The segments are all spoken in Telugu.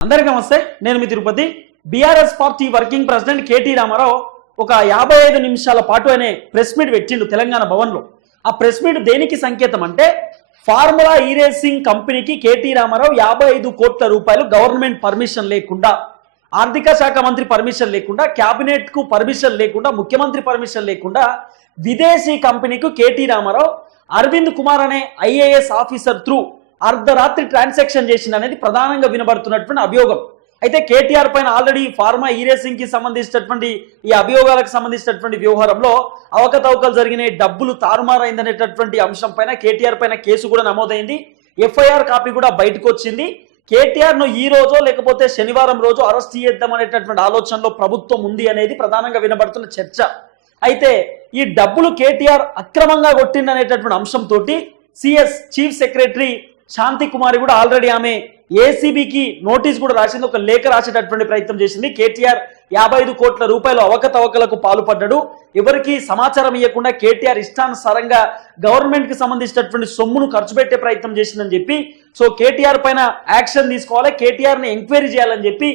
అందరికీ నమస్తే నేను మీ Tirupati. BRS party working president KT Rama Rao ఒక యాభై ఐదు నిమిషాల పాటు అనే ప్రెస్ మీట్ పెట్టిండు తెలంగాణ భవన్లో. ఆ ప్రెస్ మీట్ దేనికి సంకేతం అంటే ఫార్ములా ఈ రేసింగ్ కంపెనీకి కేటీ రామారావు యాభై ఐదు కోట్ల రూపాయలు గవర్నమెంట్ పర్మిషన్ లేకుండా ఆర్థిక శాఖ మంత్రి పర్మిషన్ లేకుండా క్యాబినెట్కు పర్మిషన్ లేకుండా ముఖ్యమంత్రి పర్మిషన్ లేకుండా విదేశీ కంపెనీకు కేటీ రామారావు అరవింద్ కుమార్ అనే ఐఏఎస్ ఆఫీసర్ త్రూ అర్ధరాత్రి ట్రాన్సాక్షన్ చేసింది అనేది ప్రధానంగా వినబడుతున్నటువంటి అభియోగం. అయితే కేటీఆర్ పైన ఆల్రెడీ ఫార్మా ఈ రేసింగ్కి సంబంధించినటువంటి ఈ అభియోగాలకు సంబంధించినటువంటి వ్యవహారంలో అవకతవకలు జరిగిన డబ్బులు తారుమారైందనేటటువంటి అంశం పైన కేటీఆర్ పైన కేసు కూడా నమోదైంది. ఎఫ్ఐఆర్ కాపీ కూడా బయటకు వచ్చింది. కేటీఆర్ను ఈ రోజో లేకపోతే శనివారం రోజు అరెస్ట్ చేద్దాం అనేటటువంటి ఆలోచనలో ప్రభుత్వం ఉంది అనేది ప్రధానంగా వినబడుతున్న చర్చ. అయితే ఈ డబ్బులు కేటీఆర్ అక్రమంగా కొట్టిండనేటటువంటి అంశంతో CS chief secretary Shanti Kumari కూడా ఆల్రెడీ ఆమె ఏసీబీకి నోటీస్ కూడా రాసింది. ఒక లేఖ రాసేటటువంటి ప్రయత్నం చేసింది. కేటీఆర్ యాభై ఐదు కోట్ల రూపాయలు అవకతవకలకు పాల్పడ్డాడు. ఎవరికి సమాచారం ఇవ్వకుండా కేటీఆర్ ఇష్టానుసారంగా గవర్నమెంట్కి సంబంధించినటువంటి సొమ్మును ఖర్చు పెట్టే ప్రయత్నం చేసిందని చెప్పి సో కేటీఆర్ పైన యాక్షన్ తీసుకోవాలి కేటీఆర్ని ఎంక్వైరీ చేయాలని చెప్పి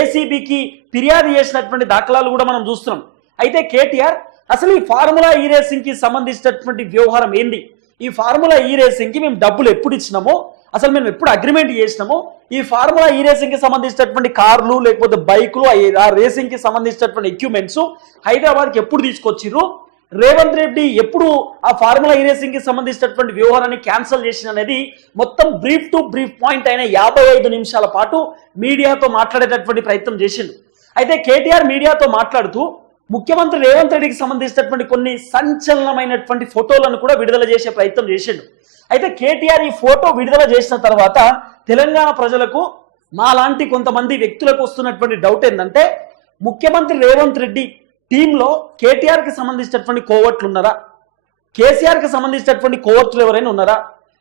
ఏసీబీకి ఫిర్యాదు చేసినటువంటి దాఖలాలు కూడా మనం చూస్తున్నాం. అయితే కేటీఆర్ అసలు ఈ ఫార్ములా ఈ రేసింగ్కి సంబంధించినటువంటి వ్యవహారం ఏంది? ఈ ఫార్ములా ఈ రేసింగ్కి మేము డబ్బులు ఎప్పుడు ఇచ్చినామో అసలు మేము ఎప్పుడు అగ్రిమెంట్ చేసినామో ఈ ఫార్ములా ఈ రేసింగ్కి సంబంధించినటువంటి కార్లు లేకపోతే బైకులు ఆ రేసింగ్కి సంబంధించినటువంటి ఎక్విప్మెంట్స్ హైదరాబాద్కి ఎప్పుడు తీసుకొచ్చిర్రు? రేవంత్ రెడ్డి ఎప్పుడు ఆ ఫార్ములా ఈ రేసింగ్కి సంబంధించినటువంటి వ్యవహారాన్ని క్యాన్సిల్ చేసిన అనేది మొత్తం బ్రీఫ్ టు బ్రీఫ్ పాయింట్ అయిన యాభై ఐదు నిమిషాల పాటు మీడియాతో మాట్లాడేటటువంటి ప్రయత్నం చేసిండు. అయితే కేటీఆర్ మీడియాతో మాట్లాడుతూ ముఖ్యమంత్రి రేవంత్ రెడ్డికి సంబంధించినటువంటి కొన్ని సంచలనమైనటువంటి ఫోటోలను కూడా విడుదల చేసే ప్రయత్నం చేసిండు. అయితే కేటీఆర్ ఈ ఫోటో విడుదల చేసిన తర్వాత తెలంగాణ ప్రజలకు మాలాంటి కొంతమంది వ్యక్తులకు వస్తున్నటువంటి డౌట్ ఏంటంటే ముఖ్యమంత్రి రేవంత్ రెడ్డి టీంలో కేటీఆర్కి సంబంధించినటువంటి కోవట్లు ఉన్నారా? కేసీఆర్కి సంబంధించినటువంటి కోవట్లు ఎవరైనా ఉన్నారా?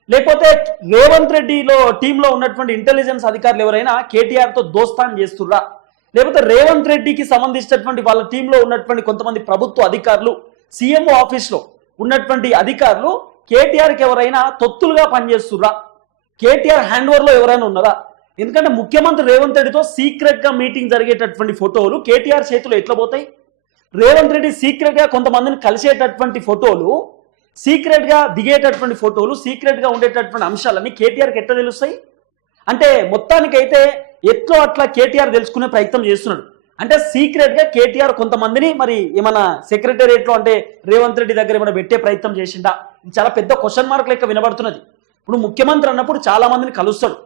లేకపోతే రేవంత్ రెడ్డిలో టీంలో ఉన్నటువంటి ఇంటెలిజెన్స్ అధికారులు ఎవరైనా కేటీఆర్తో దోస్తాన్ చేస్తుర్రా? లేకపోతే రేవంత్ రెడ్డికి సంబంధించినటువంటి వాళ్ళ టీంలో ఉన్నటువంటి కొంతమంది ప్రభుత్వ అధికారులు సీఎంఓ ఆఫీస్లో ఉన్నటువంటి అధికారులు కేటీఆర్కి ఎవరైనా తొత్తులుగా పనిచేస్తుర్రా కేటీఆర్ హ్యాండ్ ఓవర్లో ఎవరైనా ఉన్నారా? ఎందుకంటే ముఖ్యమంత్రి రేవంత్ రెడ్డితో సీక్రెట్గా మీటింగ్ జరిగేటటువంటి ఫోటోలు కేటీఆర్ చేతిలో ఎట్లా పోతాయి? రేవంత్ రెడ్డి సీక్రెట్గా కొంతమందిని కలిసేటటువంటి ఫోటోలు సీక్రెట్గా దిగేటటువంటి ఫోటోలు సీక్రెట్గా ఉండేటటువంటి అంశాలన్నీ కేటీఆర్కి ఎట్లా తెలుస్తాయి? అంటే మొత్తానికైతే ఎట్లో అట్లా కేటీఆర్ తెలుసుకునే ప్రయత్నం చేస్తున్నాడు. అంటే సీక్రెట్గా కేటీఆర్ కొంతమందిని మరి ఏమైనా సెక్రటేరియట్లో అంటే రేవంత్ రెడ్డి దగ్గర ఏమైనా పెట్టే ప్రయత్నం చేసిందా చాలా పెద్ద క్వశ్చన్ మార్క్ లెక్క వినబడుతున్నది. ఇప్పుడు ముఖ్యమంత్రి అన్నప్పుడు చాలా మందిని కలుస్తాడు.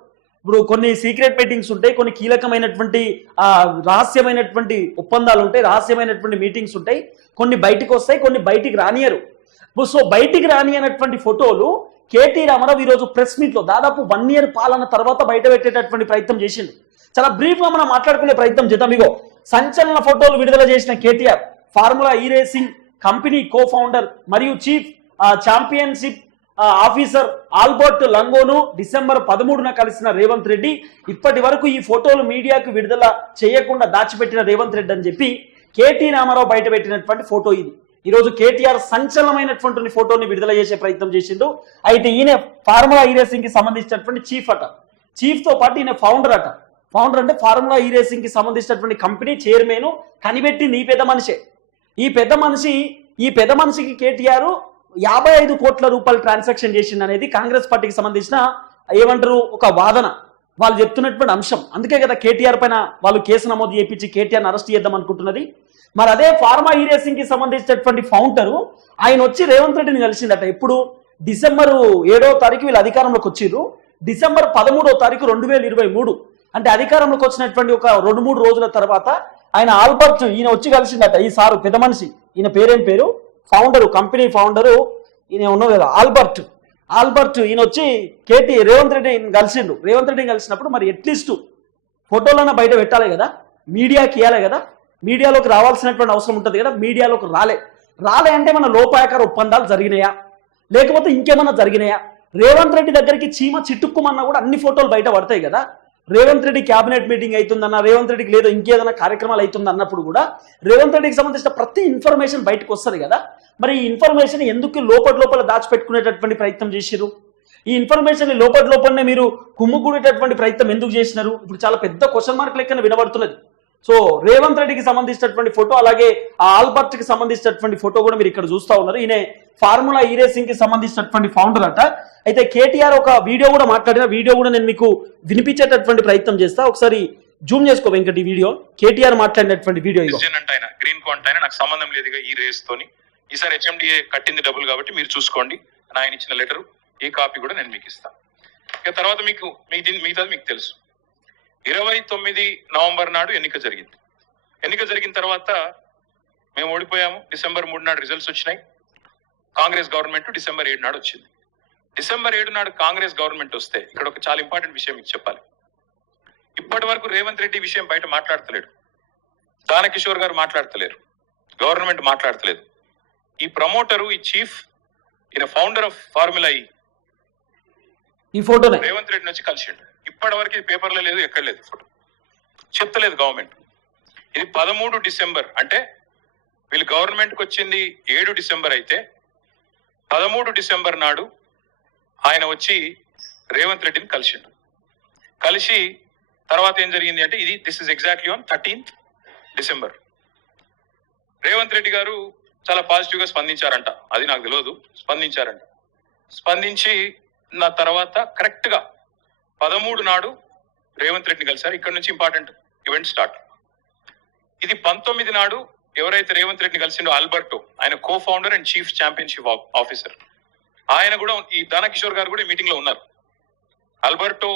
ఇప్పుడు కొన్ని సీక్రెట్ మీటింగ్స్ ఉంటాయి కొన్ని కీలకమైనటువంటి ఆ రహస్యమైనటువంటి ఒప్పందాలు ఉంటాయి రహస్యమైనటువంటి మీటింగ్స్ ఉంటాయి కొన్ని బయటికి వస్తాయి కొన్ని బయటికి రానియరు. ఇప్పుడు సో బయటికి రానియనటువంటి ఫోటోలు కేటీ రామారావు ఈరోజు ప్రెస్ మీట్లో దాదాపు వన్ ఇయర్ పాలన తర్వాత బయట పెట్టేటటువంటి ప్రయత్నం చేసిండు. చాలా బ్రీఫ్గా మనం మాట్లాడుకునే ప్రయత్నం చేద్దాం. ఇగో సంచలన ఫోటోలు విడుదల చేసిన KTR formula E racing company co founder మరియు చీఫ్ ఛాంపియన్షిప్ ఆఫీసర్ ఆల్బర్ట్ లంగోను డిసెంబర్ పదమూడున కలిసిన రేవంత్ రెడ్డి ఇప్పటి వరకు ఈ ఫోటోలు మీడియాకు విడుదల చేయకుండా దాచిపెట్టిన రేవంత్ రెడ్డి అని చెప్పి కేటీ రామారావు బయటపెట్టినటువంటి ఫోటో ఇది. ఈరోజు కేటీఆర్ సంచలనమైనటువంటి ఫోటోని విడుదల చేసే ప్రయత్నం చేసిండు. అయితే ఈయన ఫార్ములా ఈ రేసింగ్కి సంబంధించినటువంటి చీఫ్ అట. చీఫ్తో పాటు ఈయన ఫౌండర్ అట. ఫౌండర్ అంటే ఫార్ములా ఈ రేసింగ్కి సంబంధించినటువంటి కంపెనీ చైర్మన్ కనిపెట్టింది ఈ పెద్ద మనిషే. ఈ పెద్ద మనిషి ఈ పెద్ద మనిషికి కేటీఆర్ యాభై ఐదు కోట్ల రూపాయలు ట్రాన్సాక్షన్ చేసింది అనేది కాంగ్రెస్ పార్టీకి సంబంధించిన ఏమంటారు ఒక వాదన. వాళ్ళు చెప్తున్నటువంటి అంశం. అందుకే కదా కేటీఆర్ పైన వాళ్ళు కేసు నమోదు చేయించి కేటీఆర్ అరెస్ట్ చేద్దాం అనుకుంటున్నది. మరి అదే ఫార్మా ఈ రేసింగ్కి సంబంధించినటువంటి ఫౌండరు ఆయన వచ్చి రేవంత్ రెడ్డిని కలిసిండట. ఇప్పుడు డిసెంబర్ ఏడో తారీఖు వీళ్ళు అధికారంలోకి వచ్చిర్రు. డిసెంబర్ పదమూడో తారీఖు రెండు వేల ఇరవై మూడు. అంటే అధికారంలోకి వచ్చినటువంటి ఒక రెండు మూడు రోజుల తర్వాత ఆయన ఆల్బర్ట్ ఈయన వచ్చి కలిసిండట. ఈ సారు పెద్ద మనిషి. ఈయన పేరేం పేరు? ఫౌండరు కంపెనీ ఫౌండరు ఈయన ఉన్నావు కదా? ఆల్బర్ట్. ఆల్బర్ట్ ఈయన వచ్చి కేటీ రేవంత్ రెడ్డి కలిసిండు రేవంత్ రెడ్డిని కలిసినప్పుడు మరి అట్లీస్ట్ ఫోటోలన్నా బయట పెట్టాలి కదా? మీడియాకి ఇవ్వాలి కదా? మీడియాలోకి రావాల్సినటువంటి అవసరం ఉంటుంది కదా మీడియాలోకి రాలే. రాలే అంటే మన లోపాయకార ఒప్పందాలు జరిగినాయా? లేకపోతే ఇంకేమన్నా జరిగినాయా? రేవంత్ రెడ్డి దగ్గరికి చీమ చిట్టుక్కుమన్నా కూడా అన్ని ఫోటోలు బయట పడతాయి కదా. రేవంత్ రెడ్డి క్యాబినెట్ మీటింగ్ అవుతుందన్న రేవంత్ రెడ్డికి లేదో ఇంకేదైనా కార్యక్రమాలు అవుతుంది అన్నప్పుడు కూడా రేవంత్ రెడ్డికి సంబంధించిన ప్రతి ఇన్ఫర్మేషన్ బయటకు వస్తుంది కదా. మరి ఈ ఇన్ఫర్మేషన్ ఎందుకు లోపల లోపల దాచిపెట్టుకునేటటువంటి ప్రయత్నం చేసిరు ఈ ఇన్ఫర్మేషన్ లోపల లోపలనే మీరు కుమ్ముకూడేటటువంటి ప్రయత్నం ఎందుకు చేసినారు? ఇప్పుడు చాలా పెద్ద క్వశ్చన్ మార్క్ లెక్కన వినబడుతున్నది. సో రేవంత్ రెడ్డికి సంబంధించినటువంటి ఫోటో అలాగే ఆ ఆల్బర్ట్కి సంబంధించినటువంటి ఫోటో కూడా మీరు ఇక్కడ చూస్తా ఉన్నారు. ఈయన ఫార్ములా ఈ రేసింగ్కి సంబంధించినటువంటి ఫౌండర్ అట. అయితే కేటీఆర్ ఒక వీడియో కూడా మాట్లాడిన వీడియో కూడా నేను మీకు వినిపించేటటువంటి ప్రయత్నం చేస్తా. ఒకసారి జూమ్ చేసుకో వెంకటి వీడియో. కేటీఆర్ మాట్లాడినటువంటి వీడియో ఆయన గ్రీన్ కాంట్ ఆయన. నాకు సంబంధం లేదు ఈ రేస్ తోని ఈసారి హెచ్ఎండిఏ కట్టింది డబ్బులు కాబట్టి మీరు చూసుకోండి. ఆయన ఇచ్చిన లెటర్ ఈ కాపీ కూడా నేను మీకు ఇస్తాను. ఇక తర్వాత మీకు మిగతా మిగతాది మీకు తెలుసు. ఇరవై తొమ్మిది నవంబర్ నాడు ఎన్నిక జరిగింది. ఎన్నిక జరిగిన తర్వాత మేము ఓడిపోయాము. డిసెంబర్ మూడు నాడు రిజల్ట్స్ వచ్చినాయి. కాంగ్రెస్ గవర్నమెంట్ డిసెంబర్ ఏడు నాడు వచ్చింది. డిసెంబర్ ఏడు నాడు కాంగ్రెస్ గవర్నమెంట్ వస్తే ఇక్కడ ఒక చాలా ఇంపార్టెంట్ విషయం మీకు చెప్పాలి. ఇప్పటి వరకు రేవంత్ రెడ్డి విషయం బయట మాట్లాడతలేడు. దానకిషోర్ గారు మాట్లాడతలేరు. గవర్నమెంట్ మాట్లాడతలేదు. ఈ ప్రమోటరు ఈ చీఫ్ ఈయన ఫౌండర్ ఆఫ్ ఫార్ములా ఈ ఫోటోనే? రేవంత్ రెడ్డి నుంచి కలిసిండు. ఇప్పటి వరకు ఇది పేపర్లో లేదు ఎక్కడ లేదు. ఫోటో చెప్తలేదు గవర్నమెంట్. ఇది పదమూడు డిసెంబర్ అంటే వీళ్ళు గవర్నమెంట్కి వచ్చింది ఏడు డిసెంబర్ అయితే పదమూడు డిసెంబర్ నాడు ఆయన వచ్చి రేవంత్ రెడ్డిని కలిసిండు. కలిసి తర్వాత ఏం జరిగింది అంటే ఇది this is exactly on thirteenth December Revanth Reddy garu చాలా పాజిటివ్గా స్పందించారంట. అది నాకు తెలియదు. స్పందించారంట. స్పందించి నా తర్వాత కరెక్ట్గా పదమూడు నాడు రేవంత్ రెడ్డిని కలిశారు. ఇక్కడ నుంచి ఇంపార్టెంట్ ఈవెంట్ స్టార్ట్ ఇది పంతొమ్మిది నాడు ఎవరైతే రేవంత్ రెడ్డిని కలిసిండో ఆల్బర్టో ఆయన co founder and chief championship officer ఆయన కూడా ఈ దానకిషోర్ గారు కూడా మీటింగ్లో ఉన్నారు. ఆల్బర్టో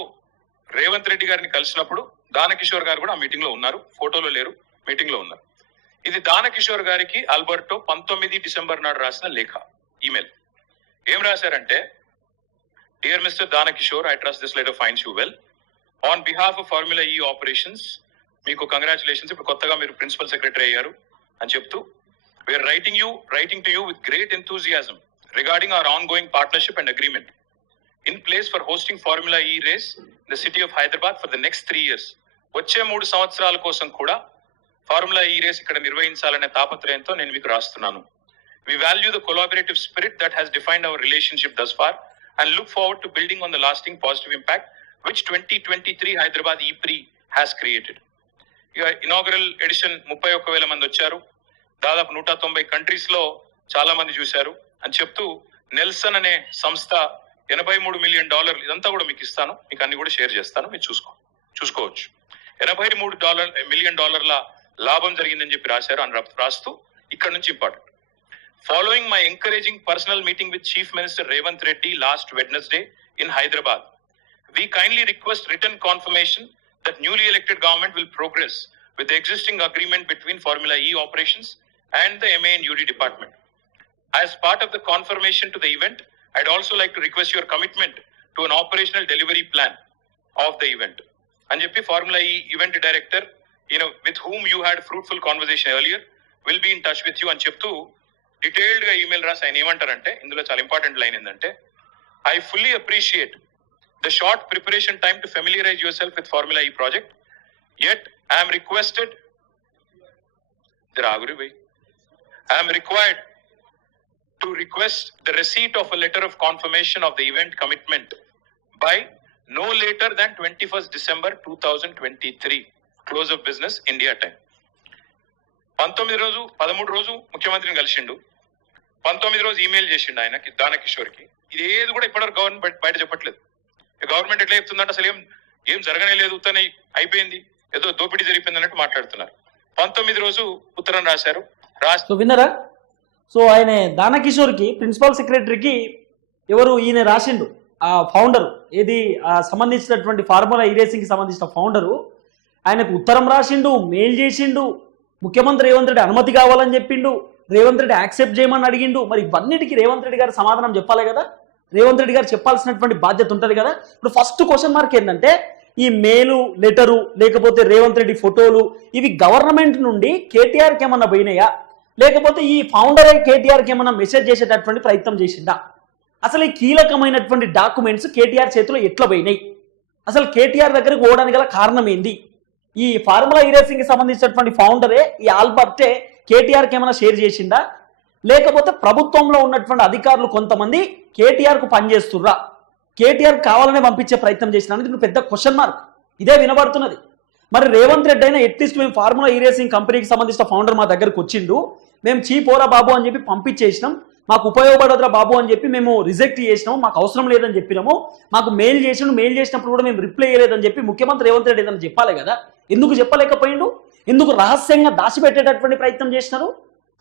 రేవంత్ రెడ్డి గారిని కలిసినప్పుడు దానకిషోర్ గారు కూడా ఆ మీటింగ్లో ఉన్నారు. ఫోటోలో లేరు మీటింగ్లో ఉన్నారు. ఇది దానకిషోర్ గారికి ఆల్బర్టో పంతొమ్మిది డిసెంబర్ నాడు రాసిన లేఖ ఈమెయిల్ ఏం రాశారంటే dear mister Dana Kishore I trust this letter finds you well on behalf of formula E operations మీకు కంగ్రాచులేషన్స్ ఇప్పుడు కొత్తగా మీరు ప్రిన్సిపల్ సెక్రటరీ అయ్యారు అని చెప్తూ we're writing you writing to you with great enthusiasm regarding our ongoing partnership and agreement in place for hosting formula E race the city of Hyderabad for the next three years వచ్చే మూడు సంవత్సరాల కోసం కూడా ఫార్ములా ఈ రేస్ ఇక్కడ నిర్వహించాలనే తాపత్రయంతో నేను మీకు రాస్తున్నాను. We value the collaborative spirit that has defined our relationship thus far and look forward to building on the lasting positive impact which twenty twenty three Hyderabad E prix has created ఇక ఇనాగరల్ ఎడిషన్ ముప్పై ఒక్క వేల మంది వచ్చారు. దాదాపు నూట తొంభై కంట్రీస్లో చాలా మంది చూశారు. అని చెప్తూ నెల్సన్ అనే సంస్థ ఎనభై మూడు మిలియన్ డాలర్లు ఇదంతా కూడా మీకు ఇస్తాను. మీకు అన్ని కూడా షేర్ చేస్తాను. మీరు చూసుకో చూసుకోవచ్చు. ఎనభై మూడు డాలర్ మిలియన్ డాలర్ల లాభం జరిగిందని చెప్పి రాశారు అని రాస్తూ ఇక్కడ నుంచి important. Following my encouraging personal meeting with Chief Minister Revanth Reddy last Wednesday in Hyderabad, we kindly request written confirmation that newly elected government will progress with the existing agreement between Formula E operations and the MA and UD department. As part of the confirmation to the event, I'd also like to request your commitment to an operational delivery plan of the event. And Anjapi, Formula E event director, you know, with whom you had fruitful conversation earlier, will be in touch with you and Chiptu డీటెయిల్డ్గా ఈమెయిల్ రాసి ఆయన ఏమంటారంటే ఇందులో చాలా ఇంపార్టెంట్ లైన్ ఏంటంటే I fully appreciate the short preparation time to familiarize yourself with Formula E project. Yet, I am requested. Draguri bhai. I am required to request the receipt of a letter of confirmation of the event commitment by no later than 21st December 2023. Close of business, India time. పంతొమ్మిది రోజు పదమూడు రోజు ముఖ్యమంత్రిని కలిసిండు. పంతొమ్మిది రోజు ఈమెయిల్ చేసిండు ఆయనకి దానకిషోర్కి. ఇది ఏది కూడా ఇప్పటివరకు గవర్నమెంట్ బయట చెప్పట్లేదు. గవర్నమెంట్ ఎట్లా చెప్తుందంటే అసలు ఏం ఏం జరగనే లేదు ఉత్తనే అయిపోయింది. ఏదో దోపిడీ జరిగిపోయింది అన్నట్టు మాట్లాడుతున్నారు. పంతొమ్మిది రోజు ఉత్తరం రాశారు. రాసి విన్నరా? సో ఆయన దానకిషోర్కి ప్రిన్సిపల్ సెక్రటరీకి ఎవరు ఈయన రాసిండు? ఆ ఫౌండర్. ఏది ఆ సంబంధించినటువంటి ఫార్ములా కి సంబంధించిన ఫౌండరు. ఆయనకు ఉత్తరం రాసిండు మెయిల్ చేసిండు. ముఖ్యమంత్రి రేవంత్ రెడ్డి అనుమతి కావాలని చెప్పిండు రేవంత్ రెడ్డి యాక్సెప్ట్ చేయమని అడిగిండు. మరి ఇవన్నిటికీ రేవంత్ రెడ్డి గారు సమాధానం చెప్పాలి కదా? రేవంత్ రెడ్డి గారు చెప్పాల్సినటువంటి బాధ్యత ఉంటుంది కదా? ఇప్పుడు ఫస్ట్ క్వశ్చన్ మార్క్ ఏంటంటే ఈ మెయిలు లెటరు లేకపోతే రేవంత్ రెడ్డి ఫోటోలు ఇవి గవర్నమెంట్ నుండి కేటీఆర్కి ఏమన్నా పోయినాయా? లేకపోతే ఈ ఫౌండరే కేటీఆర్కి ఏమన్నా మెసేజ్ చేసేటటువంటి ప్రయత్నం చేసిందా అసలు ఈ కీలకమైనటువంటి డాక్యుమెంట్స్ కేటీఆర్ చేతిలో ఎట్లా పోయినాయి? అసలు కేటీఆర్ దగ్గరకు పోవడానికి గల కారణం ఏంది? ఈ ఫార్ములా కి సంబంధించినటువంటి ఫౌండరే ఈ ఆల్బర్టే కేటీఆర్కి ఏమైనా షేర్ చేసిందా? లేకపోతే ప్రభుత్వంలో ఉన్నటువంటి అధికారులు కొంతమంది కేటీఆర్కు పనిచేస్తుర్రా? కేటీఆర్ కావాలనే పంపించే ప్రయత్నం చేసిన అనేది పెద్ద క్వశ్చన్ మార్క్ ఇదే వినబడుతున్నది. మరి రేవంత్ రెడ్డి అయినా ఎట్లీస్ట్ మేము ఫార్ములా ఈ రేసింగ్ కంపెనీకి సంబంధించిన ఫౌండర్ మా దగ్గరకు వచ్చిండు. మేము చీపోరా బాబు అని చెప్పి పంపించేసినాం. మాకు ఉపయోగపడదురా బాబు అని చెప్పి మేము రిజెక్ట్ చేసినాము. మాకు అవసరం లేదని చెప్పినాము. మాకు మెయిల్ చేసినాడు మెయిల్ చేసినప్పుడు కూడా మేము రిప్లై చేయలేదని చెప్పి ముఖ్యమంత్రి రేవంత్ రెడ్డి ఏదైనా చెప్పాలి కదా? ఎందుకు చెప్పలేకపోయిండు? ఎందుకు రహస్యంగా దాచిపెట్టేటటువంటి ప్రయత్నం చేసినారు?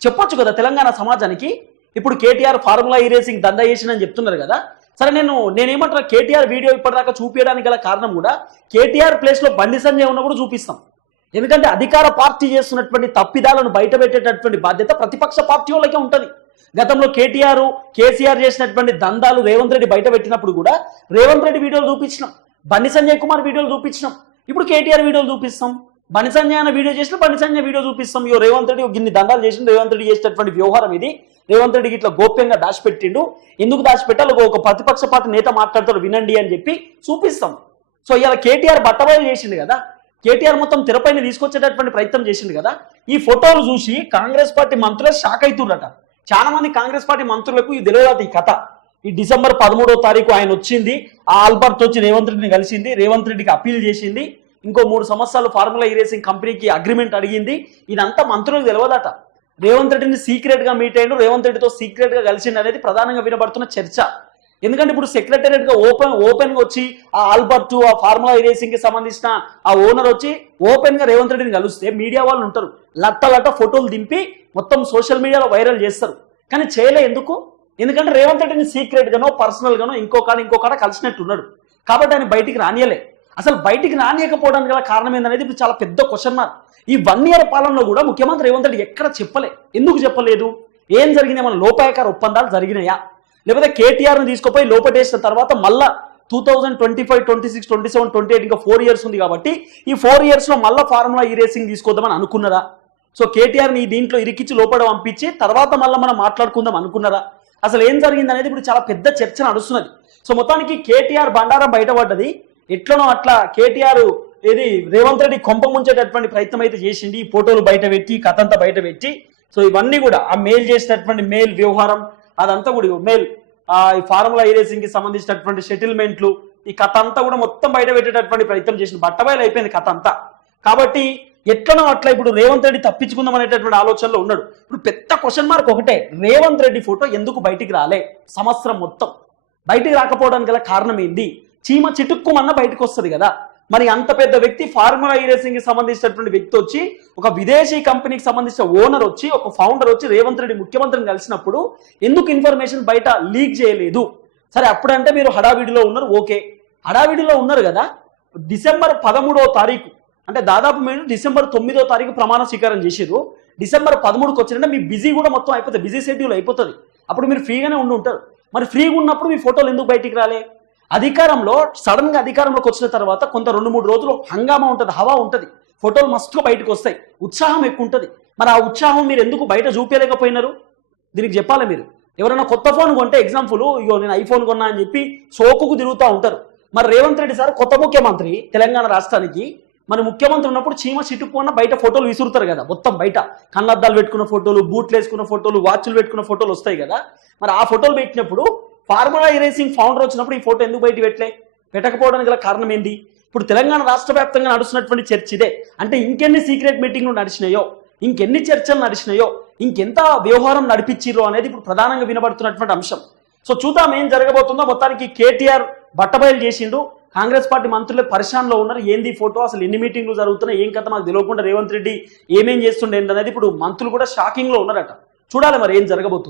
చెప్పొచ్చు కదా తెలంగాణ సమాజానికి. ఇప్పుడు కేటీఆర్ ఫార్ములా ఈ రేసింగ్ దందా చేసిందని చెప్తున్నారు కదా. సరే నేను నేనేమంటున్నా కేటీఆర్ వీడియో ఇప్పటిదాకా చూపించడానికి గల కారణం కూడా కేటీఆర్ ప్లేస్లో బండి సంజయ్ ఉన్న కూడా చూపిస్తాం. ఎందుకంటే అధికార పార్టీ చేస్తున్నటువంటి తప్పిదాలను బయట పెట్టేటటువంటి బాధ్యత ప్రతిపక్ష పార్టీ వాళ్ళకే ఉంటది. గతంలో కేటీఆర్ కేసీఆర్ చేసినటువంటి దందాలు రేవంత్ రెడ్డి బయట పెట్టినప్పుడు కూడా రేవంత్ రెడ్డి వీడియోలు చూపించినాం. బండి సంజయ్ కుమార్ వీడియోలు చూపించినాం. ఇప్పుడు కేటీఆర్ వీడియోలు చూపిస్తాం. బండి సంజయ్ అన్న వీడియో చేసిన బండి సంజయ్ వీడియో చూపిస్తాం. ఇయో రేవంత్ రెడ్డి గిన్ని దందాలు చేసిన రేవంత్ రెడ్డి చేసినటువంటి వ్యవహారం ఇది. రేవంత్ రెడ్డికి ఇట్లా గోప్యంగా దాచిపెట్టిండు ఎందుకు దాచిపెట్టాలి ఒక- ఒక ప్రతిపక్ష పార్టీ నేత మాట్లాడతాడు వినండి అని చెప్పి చూపిస్తాం. సో ఇలా కేటీఆర్ బట్టబయలు చేసిండు కదా. కేటీఆర్ మొత్తం తెరపైన తీసుకొచ్చేటటువంటి ప్రయత్నం చేసిండు కదా. ఈ ఫోటోలు చూసి కాంగ్రెస్ పార్టీ మంత్రులే షాక్ అవుతుండట చాలా మంది కాంగ్రెస్ పార్టీ మంత్రులకు ఇది తెలియదు ఈ కథ. ఈ డిసెంబర్ పదమూడో తారీఖు ఆయన వచ్చింది ఆ ఆల్బర్ట్ వచ్చి రేవంత్ రెడ్డిని కలిసింది రేవంత్ రెడ్డికి అప్పీల్ చేసింది ఇంకో మూడు సంవత్సరాలు ఫార్ములా ఈ రేసింగ్ కంపెనీకి అగ్రిమెంట్ అడిగింది ఇదంతా మంత్రులకు తెలియదట. రేవంత్ రెడ్డిని సీక్రెట్గా మీట్ అయ్యిండు రేవంత్ రెడ్డితో సీక్రెట్గా కలిసిండు అనేది ప్రధానంగా వినబడుతున్న చర్చ. ఎందుకంటే ఇప్పుడు సెక్రటరియట్గా ఓపెన్ ఓపెన్గా వచ్చి ఆ ఆల్బర్ట్ ఆ ఫార్ములా రేసింగ్కి సంబంధించిన ఆ ఓనర్ వచ్చి ఓపెన్గా రేవంత్ రెడ్డిని కలిస్తే మీడియా వాళ్ళు ఉంటారు. లట్ట లట్ట ఫోటోలు దింపి మొత్తం సోషల్ మీడియాలో వైరల్ చేస్తారు. కానీ చేయలే ఎందుకు? ఎందుకంటే రేవంత్ రెడ్డిని సీక్రెట్ గానో ఇంకో కాడ ఇంకో కాడ కలిసినట్టున్నాడు. కాబట్టి ఆయన బయటికి రానియలే. అసలు బయటికి రానియకపోవడానికి గల కారణం ఏందనేది ఇప్పుడు చాలా పెద్ద క్వశ్చన్ మార్క్ ఈ వన్ ఇయర్ పాలనలో కూడా ముఖ్యమంత్రి రేవంత్ రెడ్డి ఎక్కడ చెప్పలే. ఎందుకు చెప్పలేదు? ఏం జరిగింది? మన లోపాయకార ఒప్పందాలు జరిగినాయా? లేకపోతే కేటీఆర్ని తీసుకుపోయి లోపటేసిన తర్వాత మళ్ళా two thousand twenty five twenty six twenty seven twenty eight ఇంకా ఫోర్ ఇయర్స్ ఉంది కాబట్టి ఈ ఫోర్ ఇయర్స్లో మళ్ళీ ఫార్ములా ఈ రేసింగ్ తీసుకోద్దామని అనుకున్నారా? సో కేటీఆర్ని దీంట్లో ఇరికిచ్చి లోపల పంపించి తర్వాత మళ్ళీ మనం మాట్లాడుకుందాం అనుకున్నారా అసలు ఏం జరిగింది అనేది ఇప్పుడు చాలా పెద్ద చర్చ నడుస్తున్నది. సో మొత్తానికి కేటీఆర్ బండారం బయటపడ్డది. ఎట్లనో అట్లా కేటీఆర్ ఏది రేవంత్ రెడ్డి కొంప ముంచేటటువంటి ప్రయత్నం అయితే చేసింది. ఈ ఫోటోలు బయట పెట్టి కథ అంతా బయట పెట్టి. సో ఇవన్నీ కూడా ఆ మెయిల్ చేసినటువంటి మెయిల్ వ్యవహారం అదంతా కూడా మెయిల్. ఆ ఈ ఫార్ములా రేసింగ్కి సంబంధించినటువంటి సెటిల్మెంట్లు ఈ కథ అంతా కూడా మొత్తం బయట పెట్టేటటువంటి ప్రయత్నం చేసిన బట్టబయలు అయిపోయింది కథ అంతా. కాబట్టి ఎట్లనో అట్లా ఇప్పుడు రేవంత్ రెడ్డి తప్పించుకుందాం అనేటటువంటి ఆలోచనలో ఉన్నాడు. ఇప్పుడు పెద్ద క్వశ్చన్ మార్క్ ఒకటే రేవంత్ రెడ్డి ఫోటో ఎందుకు బయటికి రాలే? సంవత్సరం మొత్తం. బయటికి రాకపోవడానికి గల కారణం ఏంది? చీమ చిటుక్కుమన్న బయటకు వస్తుంది కదా. మరి అంత పెద్ద వ్యక్తి ఫార్ములా ఈ రేసింగ్కి సంబంధించినటువంటి వ్యక్తి వచ్చి ఒక విదేశీ కంపెనీకి సంబంధించిన ఓనర్ వచ్చి ఒక ఫౌండర్ వచ్చి రేవంత్ రెడ్డి ముఖ్యమంత్రిని కలిసినప్పుడు ఎందుకు ఇన్ఫర్మేషన్ బయట లీక్ చేయలేదు? సరే అప్పుడంటే మీరు హడావిడిలో ఉన్నారు ఓకే. హడావిడిలో ఉన్నారు కదా. డిసెంబర్ పదమూడవ తారీఖు అంటే దాదాపు మీరు డిసెంబర్ తొమ్మిదో తారీఖు ప్రమాణ స్వీకారం చేసారు డిసెంబర్ పదమూడుకి వచ్చిందంటే మీ బిజీ కూడా మొత్తం అయిపోతుంది బిజీ షెడ్యూల్ అయిపోతుంది. అప్పుడు మీరు ఫ్రీగానే ఉండి ఉంటారు. మరి ఫ్రీగా ఉన్నప్పుడు మీ ఫోటోలు ఎందుకు బయటికి రాలే? అధికారంలో సడన్గా అధికారంలోకి వచ్చిన తర్వాత కొంత రెండు మూడు రోజులు హంగామా ఉంటుంది హవా ఉంటుంది. ఫోటోలు మస్తుగా బయటకు వస్తాయి. ఉత్సాహం ఎక్కువ ఉంటుంది. మరి ఆ ఉత్సాహం మీరు ఎందుకు బయట చూపించలేకపోయినారు దీనికి చెప్పాలి మీరు? ఎవరైనా కొత్త ఫోన్ కొంటే ఎగ్జాంపుల్ ఇగో నేను ఐఫోన్ కొన్నా అని చెప్పి సోకుకు తిరుగుతూ ఉంటారు. మరి రేవంత్ రెడ్డి సార్ కొత్త ముఖ్యమంత్రి తెలంగాణ రాష్ట్రానికి మన ముఖ్యమంత్రి ఉన్నప్పుడు చీమ చిట్టుకున్న బయట ఫోటోలు విసురుతారు కదా మొత్తం బయట. కన్నద్దాలు పెట్టుకున్న ఫోటోలు బూట్లు వేసుకున్న ఫోటోలు వాచ్లు పెట్టుకున్న ఫోటోలు వస్తాయి కదా. మరి ఆ ఫోటోలు పెట్టినప్పుడు ఫార్ములా ఇరేసింగ్ ఫౌండర్ వచ్చినప్పుడు ఈ ఫోటో ఎందుకు బయట పెట్టలే? పెట్టకపోవడానికి గల కారణం ఏంది ఇప్పుడు తెలంగాణ రాష్ట్ర వ్యాప్తంగా నడుస్తున్నటువంటి చర్చ ఇదే. అంటే ఇంకెన్ని సీక్రెట్ మీటింగ్లు నడిచినాయో ఇంకెన్ని చర్చలు నడిచినాయో ఇంకెంత వ్యవహారం నడిపించిరో అనేది ఇప్పుడు ప్రధానంగా వినబడుతున్నటువంటి అంశం. సో చూద్దాం ఏం జరగబోతుందో. మొత్తానికి కేటీఆర్ బట్టబయలు చేసిండు. కాంగ్రెస్ పార్టీ మంత్రులే పరిశాన్లో ఉన్నారు. ఏంది ఫోటో? అసలు ఎన్ని మీటింగ్లు జరుగుతున్నాయి? ఏం కథ? మాకు తెలియకుండా రేవంత్ రెడ్డి ఏమేం చేస్తుండే అనేది ఇప్పుడు మంత్రులు కూడా షాకింగ్లో ఉన్నారట. చూడాలి మరి ఏం జరగబోతుంది.